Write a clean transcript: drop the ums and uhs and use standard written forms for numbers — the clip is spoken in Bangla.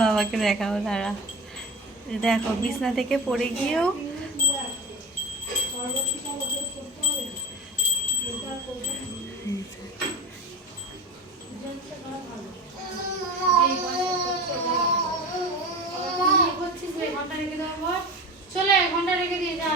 বাবাকে দেখাবো তারা। দেখো বিছনা থেকে পড়ে গিয়েও চলে ঘন্টা রেখে দিয়ে যা।